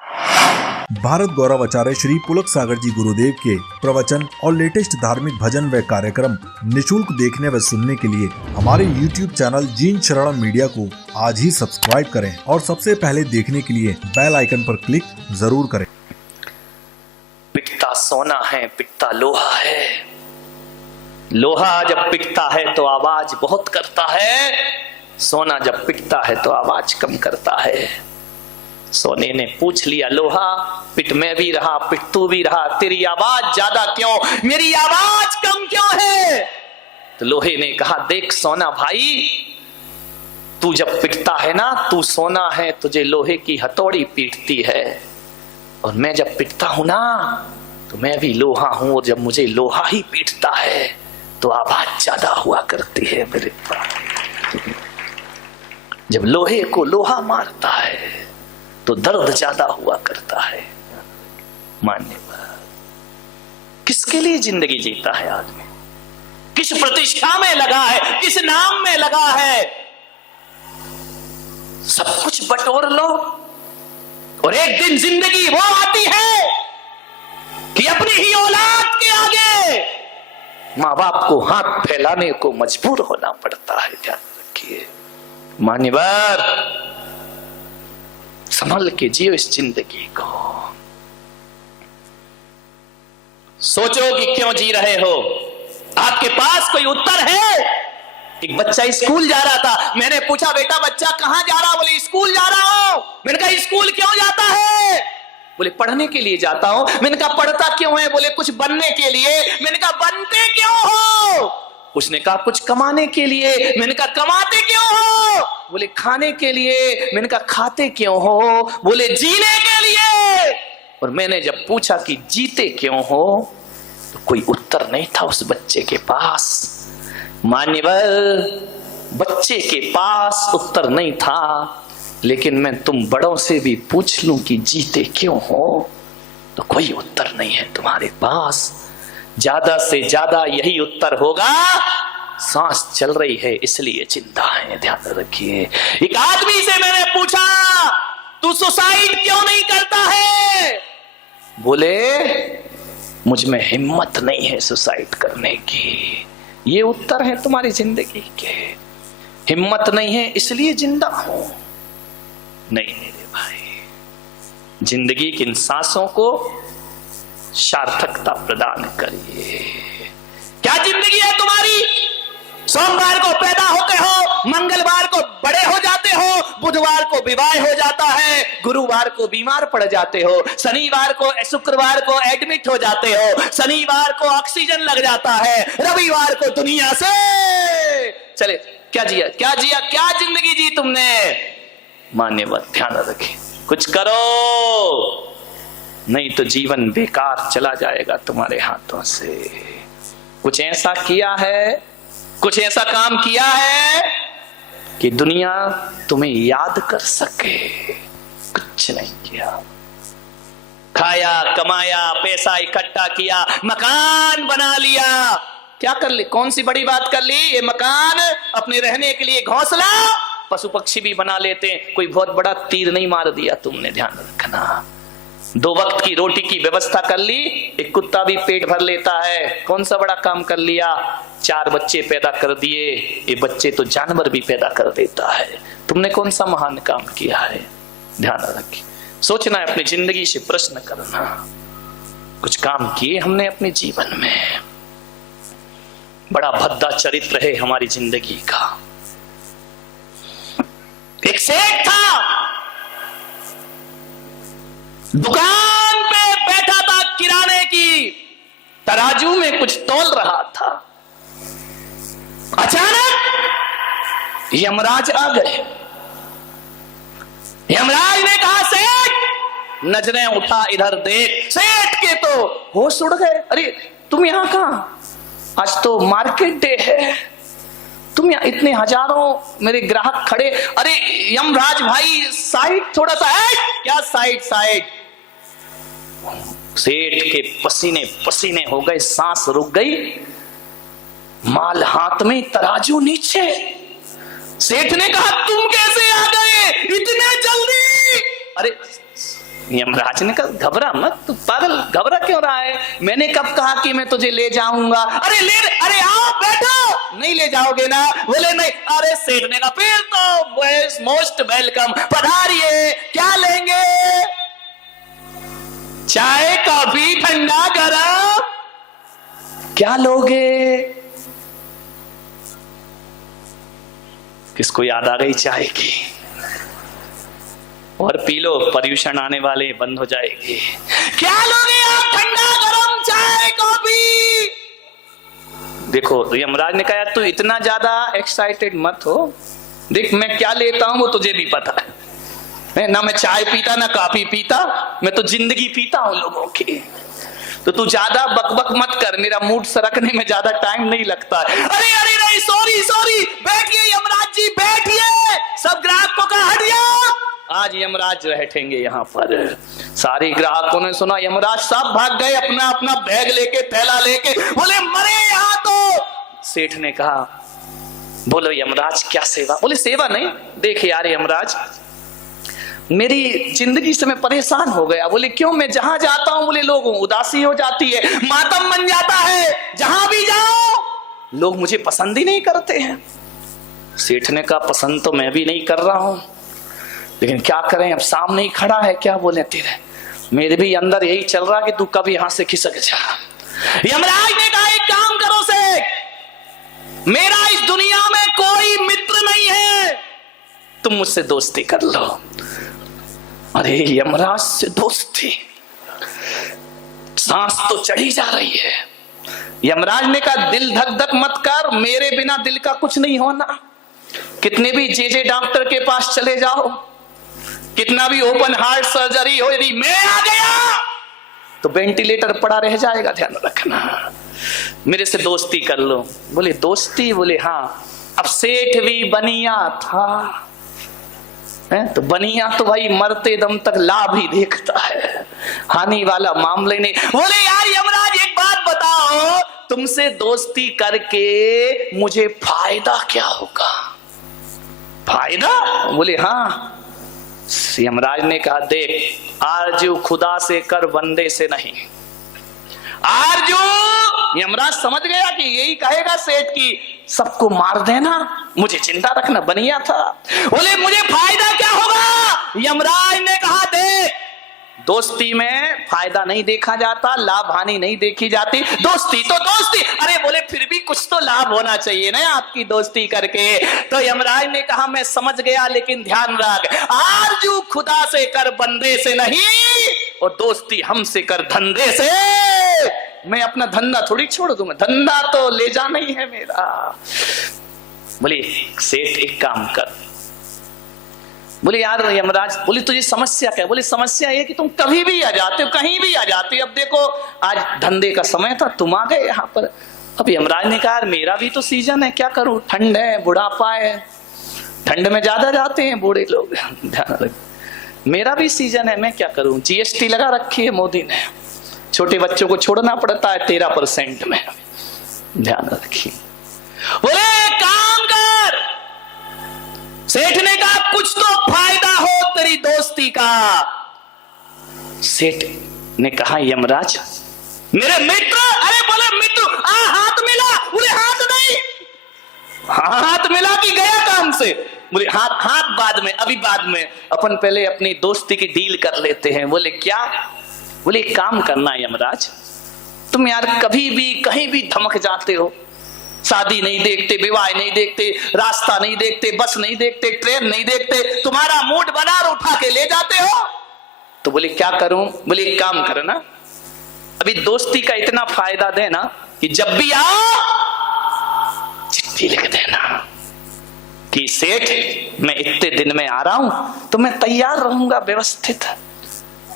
भारत गौरव आचार्य श्री पुलक सागर जी गुरुदेव के प्रवचन और लेटेस्ट धार्मिक भजन व कार्यक्रम निशुल्क देखने व सुनने के लिए हमारे YouTube चैनल जीन शरणम मीडिया को आज ही सब्सक्राइब करें और सबसे पहले देखने के लिए बेल आइकन पर क्लिक जरूर करें। पिटता सोना है, पिटता लोहा है। लोहा जब पिटता है तो आवाज बहुत करता है, सोना जब पिटता है तो आवाज कम करता है। सोने ने पूछ लिया लोहा, पिट में भी रहा, पिट तू भी रहा, तेरी आवाज ज्यादा क्यों, मेरी आवाज कम क्यों है? तो लोहे ने कहा, देख सोना भाई, तू जब पिटता है ना, तू सोना है, तुझे लोहे की हथौड़ी पीटती है, और मैं जब पिटता हूं ना तो मैं भी लोहा हूं, और जब मुझे लोहा ही पीटता है तो आवाज ज्यादा हुआ करती है मेरे पास। जब लोहे को लोहा मारता है तो दर्द ज्यादा हुआ करता है। मानने पर किसके लिए जिंदगी जीता है आदमी? किस प्रतिष्ठा में लगा है, किस नाम में लगा है? सब कुछ बटोर लो और एक दिन जिंदगी वो आती है कि अपनी ही औलाद के आगे मां बाप को हाथ फैलाने को मजबूर होना पड़ता है। ध्यान रखिए मान्यवर, संभल के जियो इस जिंदगी को। सोचो कि क्यों जी रहे हो। आपके पास कोई उत्तर है? एक बच्चा स्कूल जा रहा था, मैंने पूछा बेटा बच्चा कहां जा रहा? बोले स्कूल जा रहा हूं। मैंने कहा स्कूल क्यों जाता है? बोले पढ़ने के लिए जाता हूं। मैंने कहा पढ़ता क्यों है? बोले कुछ बनने के लिए। मैंने कहा बनते क्यों हो? उसने कहा कुछ कमाने के लिए। मैंने कहा कमाते क्यों हो? बोले खाने के लिए। मैंने कहा खाते क्यों हो? बोले जीने के लिए। और मैंने जब पूछा कि जीते क्यों हो तो कोई उत्तर नहीं था उस बच्चे के पास। मान्यवर, बच्चे के पास उत्तर नहीं था, लेकिन मैं तुम बड़ों से भी पूछ लूं कि जीते क्यों हो तो कोई उत्तर नहीं है तुम्हारे पास। ज्यादा से ज्यादा यही उत्तर होगा, सांस चल रही है इसलिए जिंदा है। ध्यान रखिए। एक आदमी से मैंने पूछा तू सुसाइड क्यों नहीं करता है? बोले मुझ में हिम्मत नहीं है सुसाइड करने की। ये उत्तर है तुम्हारी जिंदगी के। हिम्मत नहीं है इसलिए जिंदा हूं। नहीं मेरे भाई, जिंदगी की इन सांसों को सार्थकता प्रदान करिए। क्या जिंदगी है तुम्हारी? सोमवार को पैदा होते हो, मंगलवार को बड़े हो जाते हो, बुधवार को विवाह हो जाता है, गुरुवार को बीमार पड़ जाते हो, शनिवार को शुक्रवार को एडमिट हो जाते हो, शनिवार को ऑक्सीजन लग जाता है, रविवार को दुनिया से चले। क्या जिया, क्या जिया, क्या जिंदगी जी तुमने? मान्यवर ध्यान रखें, कुछ करो, नहीं तो जीवन बेकार चला जाएगा तुम्हारे हाथों से। कुछ ऐसा किया है, कुछ ऐसा काम किया है कि दुनिया तुम्हें याद कर सके? कुछ नहीं किया। खाया, कमाया, पैसा इकट्ठा किया, मकान बना लिया, क्या कर ली? कौन सी बड़ी बात कर ली? ये मकान, अपने रहने के लिए घोंसला, पशु पक्षी भी बना लेते हैं, कोई बहुत बड़ा तीर नहीं मार दिया तुमने। ध्यान रखना। 2 वक्त की रोटी की व्यवस्था कर ली, एक कुत्ता भी पेट भर लेता है। कौन सा बड़ा काम कर लिया? 4 बच्चे पैदा कर दिए, ये बच्चे तो जानवर भी पैदा कर देता है। तुमने कौन सा महान काम किया है? ध्यान रखिए, सोचना है, अपनी जिंदगी से प्रश्न करना। कुछ काम किए हमने अपने जीवन में? बड़ा भद्दा चरित्र है हमारी जिंदगी का। एक सेठ था, दुकान पे बैठा था किराने की, तराजू में कुछ तौल रहा था। अचानक यमराज आ गए। यमराज ने कहा सेठ, नजरें उठा इधर देख। सेठ के तो होश उड़ गए। अरे तुम यहां कहां? आज तो मार्केट डे है, तुम यहाँ इतने हजारों मेरे ग्राहक खड़े। अरे यमराज भाई साइड थोड़ा सा है। क्या साइड? साइड। सेठ के पसीने पसीने हो गए, सांस रुक गई, माल हाथ में, तराजू नीचे। सेठ ने कहा तुम कैसे आ गए इतने जल्दी? अरे यमराज ने कहा घबरा मत, तू पागल घबरा क्यों रहा है? मैंने कब कहा कि मैं तुझे ले जाऊंगा? अरे आओ बैठो। नहीं ले जाओगे ना? बोले नहीं। अरे सेठ ने कहा फिर तो मोस्ट वेलकम, पधारिए, क्या लेंगे? चाय, कॉफी, ठंडा, गरम, क्या लोगे? किसको याद आ गई चाय की? और पी लो, पर्यूषण आने वाले बंद हो जाएगी। क्या लोगे आप? ठंडा, गरम, चाय, कॉफी। देखो तो यमराज ने कहा तू इतना ज्यादा एक्साइटेड मत हो, देख मैं क्या लेता हूं वो तुझे भी पता है ना। मैं चाय पीता ना कॉफी पीता, मैं तो जिंदगी पीता हूं लोगों की। तो तू ज्यादा बकबक मत कर, मेरा मूड सरकने में ज्यादा टाइम नहीं लगता है। अरे नहीं, सॉरी, बैठिए यमराज जी, बैठिए। सब ग्राहकों का हटिया, आज यमराज बैठेंगे यहाँ पर। सारे ग्राहकों ने सुना यमराज सब भाग गए अपना अपना बैग लेके, थैला लेके, बोले मरे यहाँ तो। सेठ ने कहा बोलो यमराज क्या सेवा? बोले सेवा नहीं, देख यार यमराज मेरी जिंदगी से मैं परेशान हो गया। बोले क्यों? मैं जहां जाता हूं बोले लोगों उदासी हो जाती है, मातम बन जाता है, जहां भी जाओ लोग मुझे पसंद ही नहीं करते हैं। सेठ ने कहा पसंद तो मैं भी नहीं कर रहा हूं, लेकिन क्या करें, अब सामने ही खड़ा है, क्या बोले तेरे। मेरे भी अंदर यही चल रहा कि तू कब यहां से खिसक जा। यमराज ने कहा एक काम करो सेठ, मेरा इस दुनिया में कोई मित्र नहीं है, तुम मुझसे दोस्ती कर लो। अरे यमराज से दोस्ती, सांस तो चढ़ी जा रही है। यमराज ने कहा दिल धक धक मत कर, मेरे बिना दिल का कुछ नहीं होना। कितने भी जे डॉक्टर के पास चले जाओ, कितना भी ओपन हार्ट सर्जरी हो, यदि मैं आ गया तो वेंटिलेटर पड़ा रह जाएगा, ध्यान रखना। मेरे से दोस्ती कर लो। बोले दोस्ती? बोले हाँ। अब सेठ भी बनिया था तो बनिया तो भाई मरते दम तक लाभ ही देखता है, हानि वाला मामले नहीं। बोले यार यमराज एक बात बताओ, तुमसे दोस्ती करके मुझे फायदा क्या होगा? फायदा? बोले हाँ। यमराज ने कहा देख, आरजू खुदा से कर बंदे से नहीं। आरजू, यमराज समझ गया कि यही कहेगा सेठ की सबको मार देना, मुझे चिंता रखना, बनिया था। बोले मुझे फायदा क्या होगा? यमराज ने कहा देख, दोस्ती में फायदा नहीं देखा जाता, लाभ हानि नहीं देखी जाती, दोस्ती तो दोस्ती। अरे बोले फिर भी कुछ तो लाभ होना चाहिए ना आपकी दोस्ती करके। तो यमराज ने कहा मैं समझ गया, लेकिन ध्यान रख, आरजू खुदा से कर बंदे से नहीं, और दोस्ती हमसे कर धंधे से। मैं अपना धंधा थोड़ी छोड़ दूंगा, धंधा तो ले जाना ही है मेरा। बोले सेठ एक काम कर। बोले यार यमराज, बोले तुझे समस्या क्या? बोले समस्या ये कि तुम कभी भी आ जाते हो, कहीं भी आ जाते हो। अब देखो आज धंधे का समय था, तुम आ गए यहाँ पर। अब यमराज ने कहा मेरा भी तो सीजन है, क्या करूं, ठंड है, बुढ़ापा है, ठंड में ज्यादा जाते हैं बूढ़े लोग, ध्यान रख। मेरा भी सीजन है, मैं क्या करूं, जीएसटी लगा रखी है मोदी ने, छोटे बच्चों को छोड़ना पड़ता है 13% में, ध्यान रखिए। बोले काम कर। सेठ ने कहा कुछ तो फायदा हो तेरी दोस्ती का। सेठ ने कहा यमराज मेरे मित्र। अरे बोले मित्र, हाथ मिला। बोले हाथ नहीं, हाथ मिला कि गया काम से? बोले हाथ बाद में, अभी बाद में, अपन पहले अपनी दोस्ती की डील कर लेते हैं। बोले क्या? बोले एक काम करना यमराज, तुम यार कभी भी कहीं भी धमक जाते हो, शादी नहीं देखते, विवाह नहीं देखते, रास्ता नहीं देखते, बस नहीं देखते, ट्रेन नहीं देखते, तुम्हारा मूड बना और उठा के ले जाते हो। तो बोले क्या करूं? बोले एक काम करना, अभी दोस्ती का इतना फायदा देना कि जब भी आओ चिट्ठी लिख देना कि सेठ मैं इतने दिन में आ रहा हूं, तो मैं तैयार रहूंगा व्यवस्थित।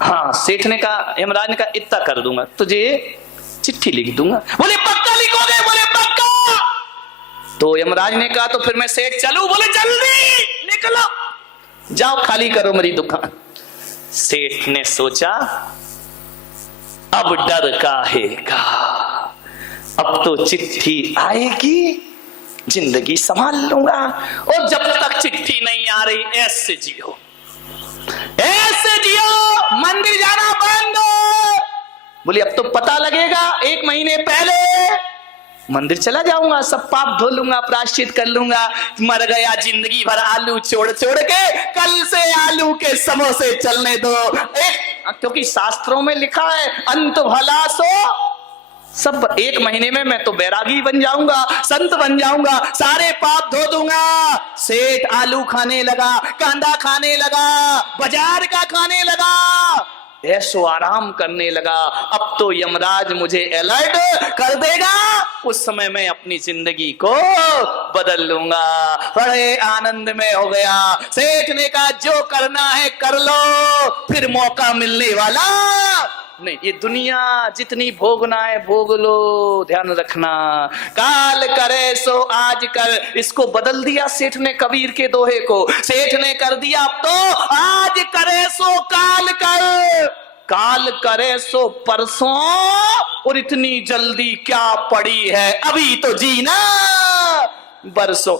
हाँ, सेठ ने कहा, यमराज ने कहा इतना कर दूंगा, तुझे चिट्ठी लिख दूंगा। बोले पक्का लिखोगे? बोले पक्का। तो यमराज ने कहा तो फिर मैं सेठ चलूं? बोले जल्दी निकलो, जाओ खाली करो मेरी दुकान। सेठ ने सोचा अब डर काहेगा, अब तो चिट्ठी आएगी, जिंदगी संभाल लूंगा, और जब तक चिट्ठी नहीं आ रही ऐसे जियो, ऐसे जियो मंदिर जाना बंद। बोली अब तो पता लगेगा, 1 महीने पहले मंदिर चला जाऊंगा, सब पाप धो लूंगा, प्रायश्चित कर लूंगा। मर गया जिंदगी भर आलू छोड़ छोड़ के, कल से आलू के समोसे चलने दो। क्योंकि शास्त्रों में लिखा है अंत भला सो सब। 1 महीने में मैं तो बैरागी बन जाऊंगा, संत बन जाऊंगा, सारे पाप धो दूंगा। सेठ आलू खाने लगा, कांदा खाने लगा, बाजार का खाने लगा, ऐसो आराम करने लगा। अब तो यमराज मुझे अलर्ट कर देगा, उस समय मैं अपनी जिंदगी को बदल लूंगा। बड़े आनंद में हो गया। सेठ ने कहा जो करना है कर लो, फिर मौका मिलने वाला नहीं। ये दुनिया जितनी भोगना है भोग लो, ध्यान रखना। काल करे सो आज कर, इसको बदल दिया सेठ ने कबीर के दोहे को। सेठ ने कर दिया अब तो आज करे सो काल कर, काल करे सो परसों, और इतनी जल्दी क्या पड़ी है, अभी तो जीना बरसों।